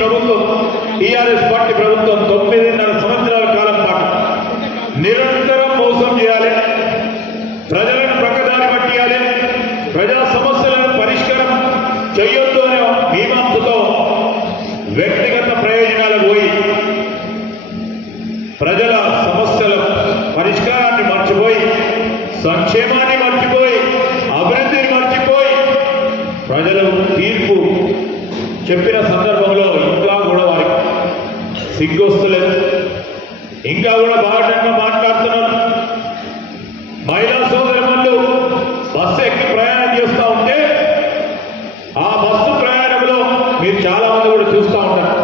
ప్రభుత్వం TRS party ప్రభుత్వం 9.5 సంవత్సరాల కాలం పాటు నిరంతరం మోసం చేయాలి, ప్రజలను ప్రక్కదారి పట్టియాలి, ప్రజా సమస్యలను పరిష్కారం చేయొద్దు అనే మీమాంసతో వ్యక్తిగత ప్రయోజనాలు పోయి ప్రజల సమస్యల పరిష్కారాన్ని మర్చిపోయి, సంక్షేమాన్ని మర్చిపోయి, అభివృద్ధిని మర్చిపోయి ప్రజలు తీర్పు చెప్పిన సందర్భంలో ఇంకా కూడా వారికి సిగ్గొస్తలేదు, ఇంకా కూడా బాధంగా మాట్లాడుతున్నారు. మహిళా సోదరులు బస్సు ఎక్కి ప్రయాణం చేస్తూ ఉంటే ఆ బస్సు ప్రయాణంలో మీరు చాలా మంది కూడా చూస్తూ ఉంటారు.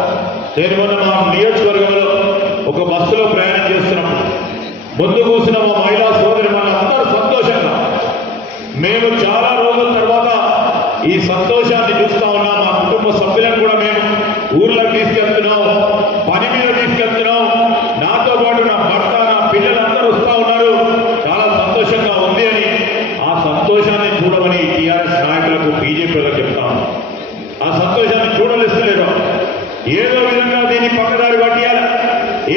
నేను మొన్న మా నియోజకవర్గంలో ఒక బస్సులో ప్రయాణం చేస్తున్నప్పుడు ముందు కూర్చున్న మా మహిళా సోదరి అందరూ సంతోషంగా, మేము చాలా రోజుల తర్వాత ఈ సంతోషాన్ని చూస్తూ ఉన్నాం. మా కుటుంబ సభ్యులను కూడా మేము ఊర్లకు తీసుకెళ్తున్నాం, పని మీద తీసుకెళ్తున్నాం, నాతో పాటు నా భర్త, నా పిల్లలందరూ వస్తూ ఉన్నారు, చాలా సంతోషంగా ఉంది అని ఆ సంతోషాన్ని చూడమని టీఆర్ఎస్ నాయకులకు బీజేపీలకు చెప్తాము. ఆ సంతోషాన్ని చూడలేస్తలేరు. ఏదో విధంగా దీన్ని పక్కదారి పట్టియాలి,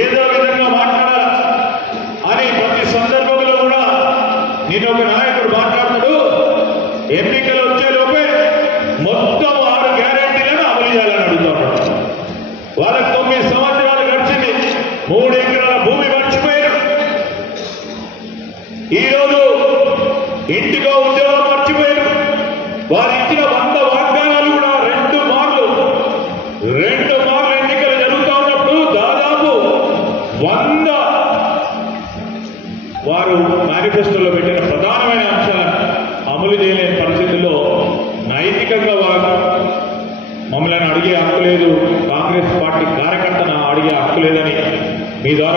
ఏదో విధంగా మాట్లాడాలి అని ప్రతి సందర్భంలో కూడా నేను ఒక నాయకుడు మాట్లాడుతాడు, ఎన్నికలు వచ్చేలోపే మొత్తం 6 గ్యారెంటీలను అమలు చేయాలని అడుగుతున్నాడు. వాళ్ళకి 9 సంవత్సరాలు గడిచింది, 3 ఎకరాల భూమి మర్చిపోయారు. ఈరోజు ఇంటికో ఉద్యోగం మర్చిపోయారు. వారి ఇచ్చిన 100 వాగ్దానాలు కూడా 2 మార్లు ఎన్నికలు జరుగుతూ ఉన్నప్పుడు దాదాపు 100 వారు మేనిఫెస్టోలో పెట్టిన ప్రధానమైన అంశాలను అమలు చేయలేని పరిస్థితుల్లో నైతికంగా వారు మమ్మల్ని అడిగే హక్కు లేదు, కాంగ్రెస్ పార్టీ కార్యకర్తను అడిగే హక్కు లేదని మీ ద్వారా